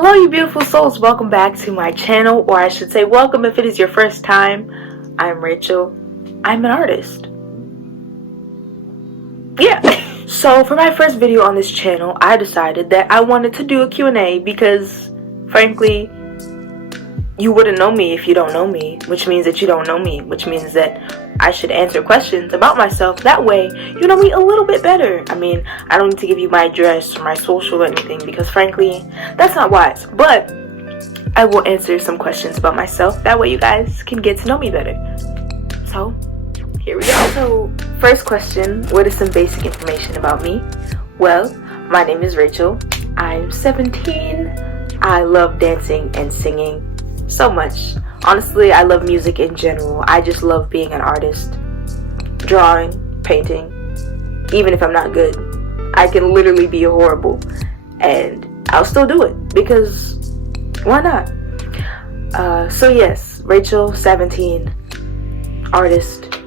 Hello you beautiful souls, welcome back to my channel, or I should say welcome if it is your first time. I'm Rachel. I'm an artist. Yeah. So for my first video on this channel, I decided that I wanted to do a Q&A because frankly, you wouldn't know me if you don't know me, which means that you don't know me, which means that I should answer questions about myself. That way, you know me a little bit better. I mean, I don't need to give you my address or my social or anything because frankly, that's not wise. But I will answer some questions about myself. That way you guys can get to know me better. So, here we go. So, first question, what is some basic information about me? Well, my name is Rachel. I'm 17. I love dancing and singing so much. Honestly, I love music in general. I just love being an artist. Drawing, painting. Even if I'm not good, I can literally be horrible and I'll still do it because why not? So yes, Rachel, 17, artist.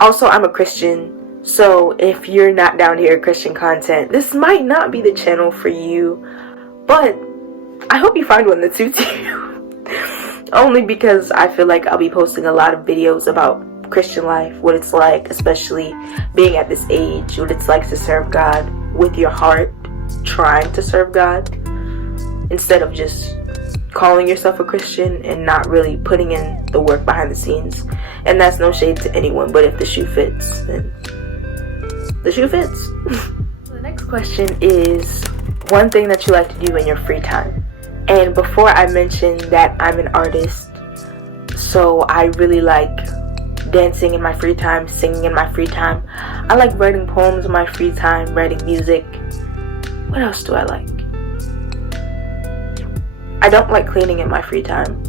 Also, I'm a Christian, so if you're not down to hear Christian content, this might not be the channel for you, but I hope you find one that suits you. Only because I feel like I'll be posting a lot of videos about Christian life, what it's like, especially being at this age, what it's like to serve God with your heart, trying to serve God, instead of just calling yourself a Christian and not really putting in the work behind the scenes. And that's no shade to anyone, but if the shoe fits, then the shoe fits. The next question is one thing that you like to do in your free time. And before I mention that I'm an artist, so I really like dancing in my free time, singing in my free time. I like writing poems in my free time, writing music. What else do I like? I don't like cleaning in my free time.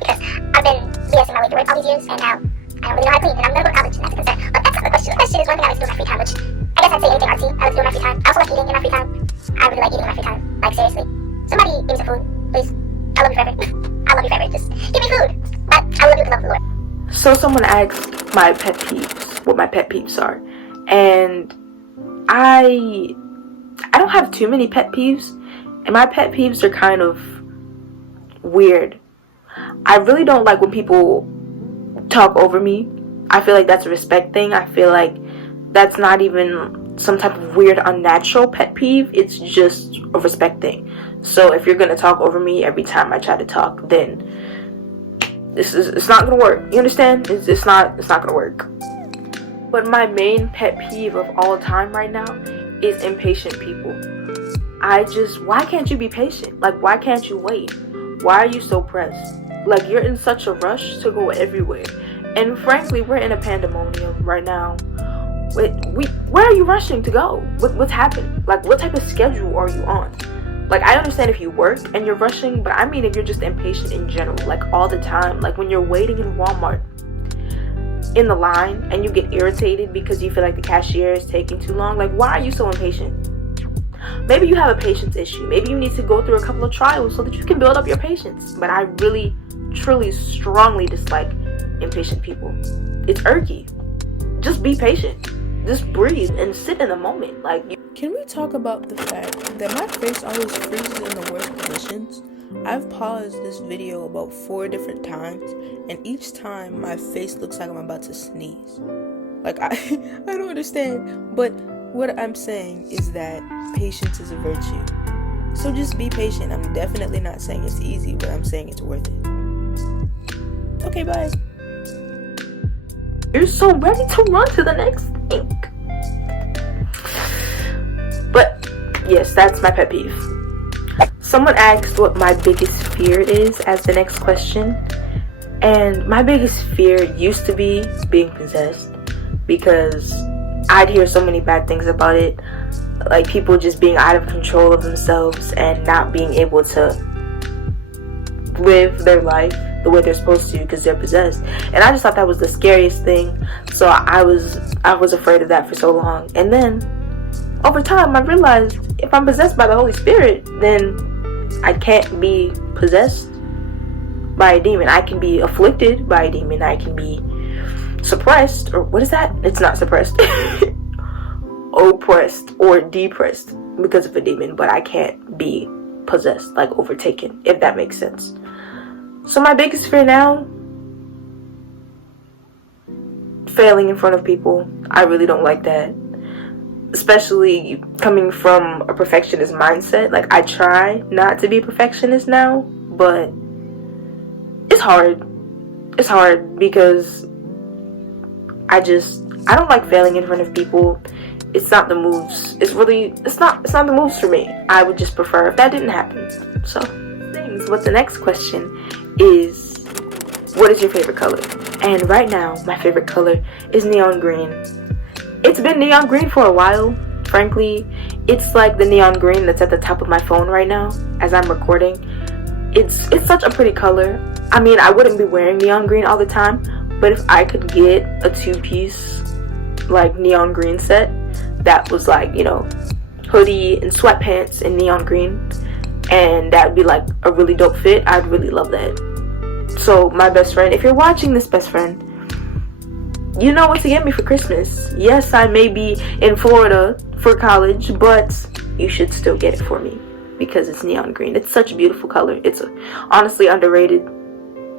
Because I've been BSing my way through it all these years, and now I don't really know how to clean, and I'm going to go to college, and that's a concern. But that's not the question. The question is one thing I like to do in my free time, which I guess I'd say anything artsy I like to do in my free time. I also like eating in my free time. I really like eating in my free time. Like, seriously. Somebody give me some food, please. I love you forever. I love you forever. Just give me food. But I love you with the love of the Lord. So someone asked my pet peeves, what my pet peeves are. And I don't have too many pet peeves. And my pet peeves are kind of weird. I really don't like when people talk over me. I feel like that's a respect thing. I feel like that's not even some type of weird unnatural pet peeve. It's just a respect thing. So if you're gonna talk over me every time I try to talk, then it's not gonna work. You understand? It's not gonna work. But my main pet peeve of all time right now is impatient people. Why can't you be patient? Like, why can't you wait? Why are you so pressed? Like, you're in such a rush to go everywhere. And frankly, we're in a pandemonium right now. Where are you rushing to go? What's happening? Like, what type of schedule are you on? Like, I understand if you work and you're rushing, but I mean if you're just impatient in general, like all the time. Like when you're waiting in Walmart in the line and you get irritated because you feel like the cashier is taking too long. Like, why are you so impatient? Maybe you have a patience issue. Maybe you need to go through a couple of trials so that you can build up your patience. But I really, truly, strongly dislike impatient people. It's irky. Just be patient. Just breathe and sit in the moment. Can we talk about the fact that my face always freezes in the worst positions? I've paused this video about 4 different times, and each time my face looks like I'm about to sneeze. Like, I don't understand, but what I'm saying is that patience is a virtue. So just be patient. I'm definitely not saying it's easy, but I'm saying it's worth it. Okay, bye. You're so ready to run to the next thing. But yes, that's my pet peeve. Someone asked what my biggest fear is as the next question. And my biggest fear used to be being possessed, because I'd hear so many bad things about it. Like people just being out of control of themselves and not being able to live their life the way they're supposed to because they're possessed. And I just thought that was the scariest thing. So I was afraid of that for so long. And then over time I realized if I'm possessed by the Holy Spirit, then I can't be possessed by a demon. I can be afflicted by a demon. I can be suppressed, or what is that? It's not suppressed. Oppressed or depressed because of a demon, but I can't be possessed, like overtaken, if that makes sense. So my biggest fear now, failing in front of people. I really don't like that, especially coming from a perfectionist mindset. Like, I try not to be a perfectionist now, but it's hard. It's hard because I don't like failing in front of people. It's not the moves. It's not the moves for me. I would just prefer if that didn't happen. So things. But the next question is, what is your favorite color? And right now, my favorite color is neon green. It's been neon green for a while, frankly. It's like the neon green that's at the top of my phone right now as I'm recording. It's such a pretty color. I mean, I wouldn't be wearing neon green all the time, but if I could get a 2-piece like neon green set that was like, you know, hoodie and sweatpants in neon green, and that would be like a really dope fit, I'd really love that. So my best friend, if you're watching this, best friend, you know what to get me for Christmas. Yes, I may be in Florida for college, but you should still get it for me because it's neon green. It's such a beautiful color. It's honestly underrated.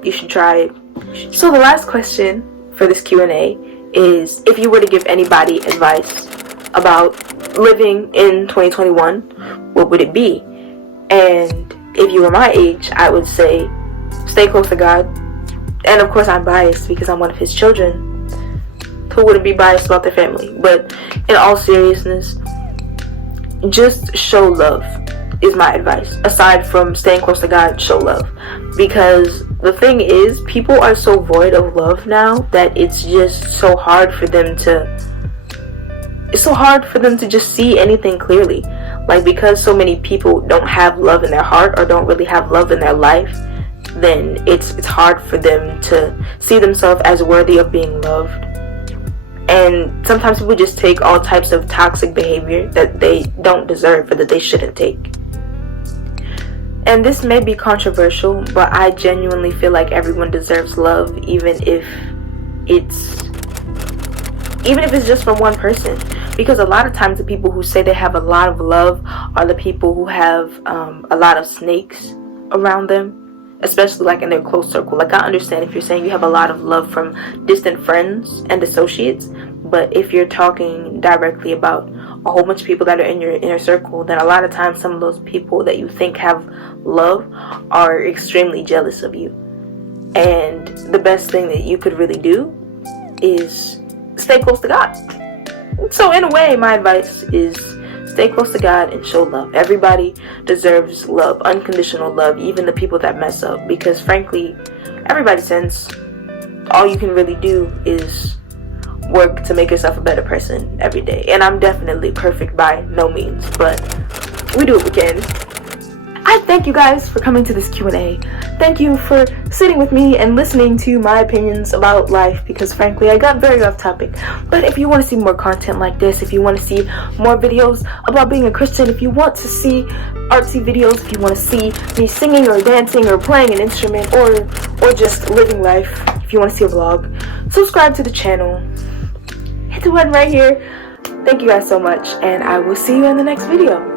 You should try it. So the last question for this Q&A is, if you were to give anybody advice about living in 2021, what would it be? And if you were my age, I would say stay close to God. And of course I'm biased because I'm one of his children. Who wouldn't be biased about their family? But in all seriousness, just show love is my advice. Aside from staying close to God, show love. Because the thing is, people are so void of love now that it's just so hard for them to just see anything clearly. Like, because so many people don't have love in their heart or don't really have love in their life, then it's hard for them to see themselves as worthy of being loved. And sometimes people just take all types of toxic behavior that they don't deserve or that they shouldn't take. And this may be controversial, but I genuinely feel like everyone deserves love, even if it's just from one person. Because a lot of times the people who say they have a lot of love are the people who have a lot of snakes around them, especially like in their close circle. Like, I understand if you're saying you have a lot of love from distant friends and associates, but if you're talking directly about a whole bunch of people that are in your inner circle, then a lot of times some of those people that you think have love are extremely jealous of you. And the best thing that you could really do is stay close to God. So in a way, my advice is stay close to God and show love. Everybody deserves love, unconditional love, even the people that mess up. Because frankly, everybody sins. All you can really do is work to make yourself a better person every day. And I'm definitely perfect by no means, but we do what we can. I thank you guys for coming to this Q&A. Thank you for sitting with me and listening to my opinions about life, because frankly I got very off topic. But if you want to see more content like this, if you want to see more videos about being a Christian, if you want to see artsy videos, if you want to see me singing or dancing or playing an instrument or just living life, if you want to see a vlog, subscribe to the channel. Hit the button right here. Thank you guys so much, and I will see you in the next video.